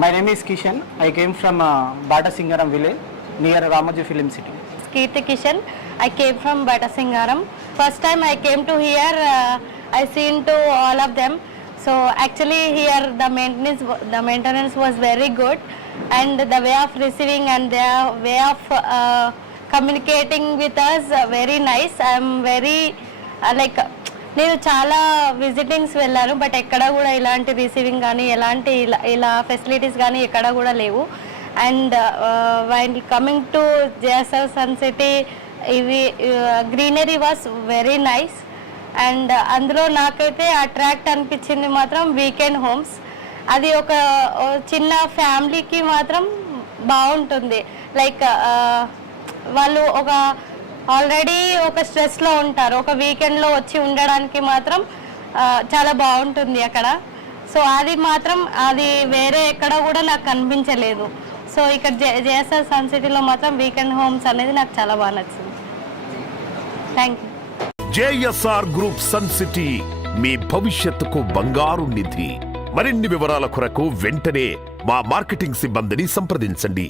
My name is Kishan. I came from Bata Singaram village near Ramoji Film City. Kirti Kishan. I came from Bata Singaram. First time I came to here, I seen to all of them. So actually here the maintenance was very good, and the way of receiving and their way of communicating with us very nice. I am very నేను చాలా visitings వెళ్ళాను, but ఎక్కడ కూడా ఇలాంటి receiving కానీ ఎలాంటి ఇలా facilities కానీ ఎక్కడ కూడా లేవు. And while coming to JSR sun city, ఇవి greenery was very nice. And అందులో నాకైతే అట్రాక్ట్ అనిపించింది మాత్రం వీకెండ్ హోమ్స్. అది ఒక చిన్న ఫ్యామిలీకి మాత్రం బాగుంటుంది. లైక్ వాళ్ళు ఆల్రెడీ ఒక స్ట్రెస్లో ఉంటారు, ఒక వీకెండ్లో వచ్చి ఉండడానికి మాత్రం చాలా బాగుంటుంది అక్కడ. సో అది వేరే ఎక్కడ కూడా నాకు కనిపించలేదు. సో ఇక్కడ జేఎస్ఆర్ సన్ సిటీలో మాత్రం వీకెండ్ హోమ్స్ అనేది నాకు చాలా బాగా నచ్చింది. Thank you. JSR group sun city, మీ భవిష్యత్తుకు బంగారు నిధి. మరిన్ని వివరాల కొరకు వెంటనే మా మార్కెటింగ్ సిబ్బందిని సంప్రదించండి.